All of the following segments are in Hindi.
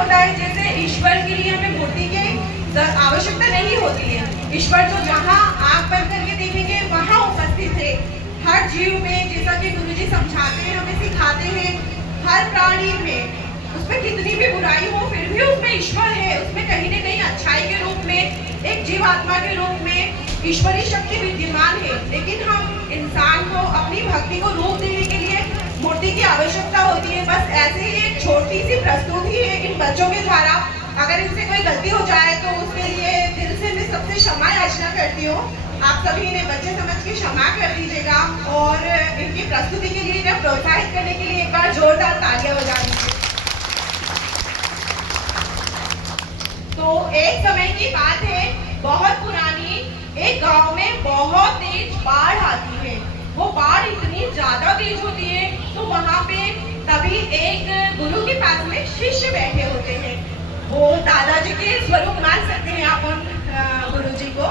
होता है, जैसे ईश्वर के लिए हमें मूर्ति की आवश्यकता नहीं होती है। ईश्वर तो जहाँ आँख बंद करके देखेंगे वहाँ उपस्थित है हर जीव में, जैसा कि गुरुजी समझाते हैं, हमें सिखाते हैं। हर प्राणी में, उसमें कितनी भी बुराई हो फिर भी उसमें ईश्वर है, उसमें कहीं न कहीं अच्छाई के रूप में, एक जीवात्मा के रूप में ईश्वरीय शक्ति विद्यमान है। लेकिन हम इंसान को अपनी भक्ति को रूप देने के लिए मूर्ति की आवश्यकता होती है। बस ऐसे ही एक छोटी सी प्रस्तुति है इन बच्चों के द्वारा। अगर इनसे कोई गलती हो जाए तो उसके लिए दिल से मैं सबसे क्षमा याचना करती हूँ। आप सभी इन्हें बच्चे समझ के क्षमा कर दीजिएगा और इनकी प्रस्तुति के लिए इन्हें प्रोत्साहित करने के लिए एक बार जोरदार तालियां बजा दीजिए। तो एक समय की बात है, बहुत पुरानी, एक गांव में बहुत तेज बाढ़ आती है। वो बाढ़ इतनी ज्यादा तेज होती है तो वहां पे तभी एक गुरु के पास में शिष्य बैठे होते हैं। वो दादाजी के स्वरूप मान सकते हैं आप उन गुरु जी को।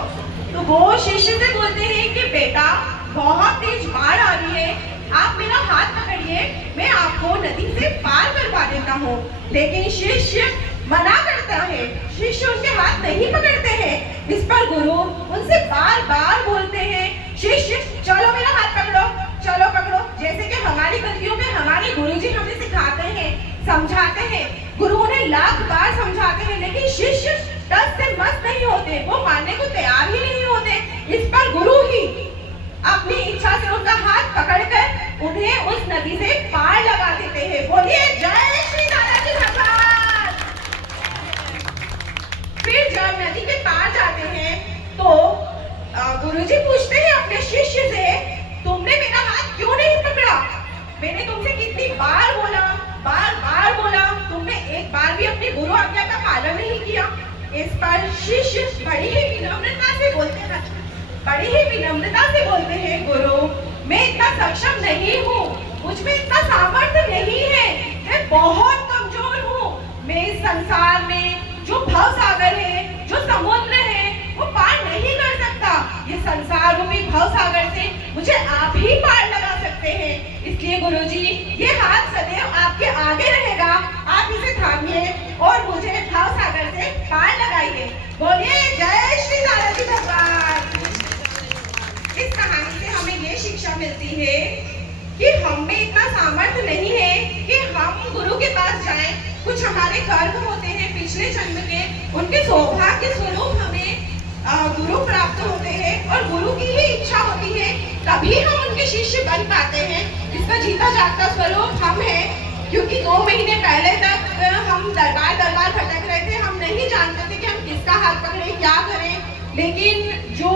तो वो शिष्य से बोलते हैं कि बेटा बहुत तेज बाढ़ आ रही है, आप मेरा हाथ पकड़िए, मैं आपको नदी से पार करवा देता हूँ। लेकिन शिष्य मना करता है, शिष्य उनके हाथ नहीं पकड़ते हैं। इस पर गुरु उनसे बार बार बोलते हैं, शिष्य चलो मेरा हाथ पकड़ो, चलो पकड़ो। जैसे कि हमारी गलतियों में हमारे गुरुजी हमें सिखाते हैं, समझाते हैं। गुरु उन्हें लाख बार समझाते हैं, लेकिन शिष्य टस से मस नहीं होते, वो मानने को तैयार ही नहीं होते। इस पर गुरु ही अपनी इच्छा से उनका हाथ पकड़कर उन्हें उस नदी से पार लगा देते हैं। बोलिए जय श्री दादाजी भगवान। फिर जब नदी के पार जाते हैं तो गुरुजी पूछते हैं अपने शिष्य से, तुमने मेरा हाथ क्यों नहीं पकड़ा? मैंने तुमसे कितनी बार बोला, बार बार बोला, तुमने एक बार भी अपनी गुरु आज्ञा का पालन नहीं किया। इस पर शिष्य बड़ी ही विनम्रता से बोलते हैं, गुरु मैं इतना सक्षम नहीं हूँ, मुझ में इतना सामर्थ्य नहीं है, मैं बहुत कमजोर हूँ। मैं इस संसार में जो भव सागर है, जो समुद्र है, वो पार नहीं कर सकता। ये संसार रूपी भव सागर से मुझे आप ही पार लगा सकते हैं। इसलिए गुरुजी ये हाथ सदैव आपके आगे रहेगा, आप इसे थामिए और मुझे भव सागर से पार लगाइए। बोलिए जय श्री दादाजी भगवान। इस कहानी से हमें ये शिक्षा मिलती है कि हम में इतना सामर्थ्य नहीं है कि हम गुरु के पास जाएं। कुछ हमारे कर्म होते हैं पिछले जन्म के, उनके सौभाग्य स्वरूप हमें गुरु प्राप्त होते हैं और गुरु की ही इच्छा होती है, तभी हम उनके शिष्य बन पाते हैं। इसका जीता जागता स्वरूप हम हैं, क्योंकि 2 महीने पहले तक हम दरबार भटक रहे थे, हम नहीं जानते थे कि हम किसका हाथ पकड़े, क्या करें। लेकिन जो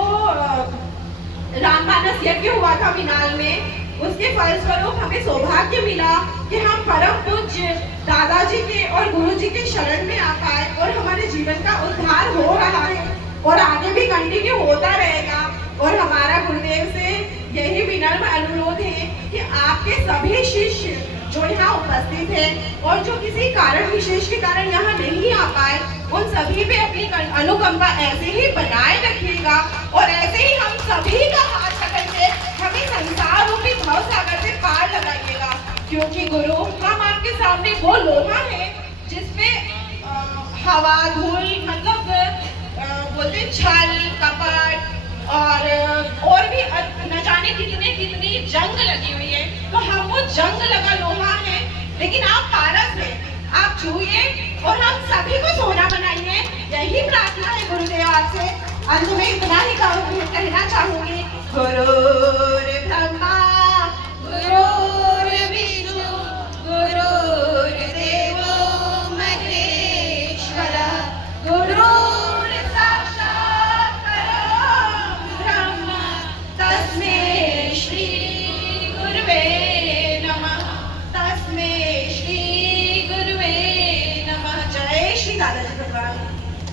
राममानस यज्ञ हुआ था मिनाल में, उसके फलस्वरूप हमें सौभाग्य मिला कि हम परम पूज्य दादाजी के और गुरुजी के शरण में आ पाए और हमारे जीवन का उद्धार हो रहा है और आगे भी कंटिन्यू होता रहेगा। और हमारा गुरुदेव से यही विनम्र अनुरोध है कि आपके सभी शिष्य जो यहाँ उपस्थित हैं और जो किसी कारण विशेष के कारण यहाँ नहीं आ पाए, उन सभी पे अपनी अनुकंपा ऐसे ही बनाए रखिएगा और ऐसे ही हम सभी का हाथ पकड़ के हमें संसार रूपी भव सागर से पार लगाइएगा। क्योंकि गुरु हम आपके सामने वो लोहा है जिसमें हवा धूल मतलब बोलते छल कपट और भी न जाने कितनी जंग लगी हुई है। तो हम वो जंग लगा लोहा है, लेकिन आप पारस हैं, आप छूइए और हम सभी को सोना बनाइए। यही प्रार्थना है गुरुदेव आपसे। अंत में इतना ही कहना चाहूंगी, गुरु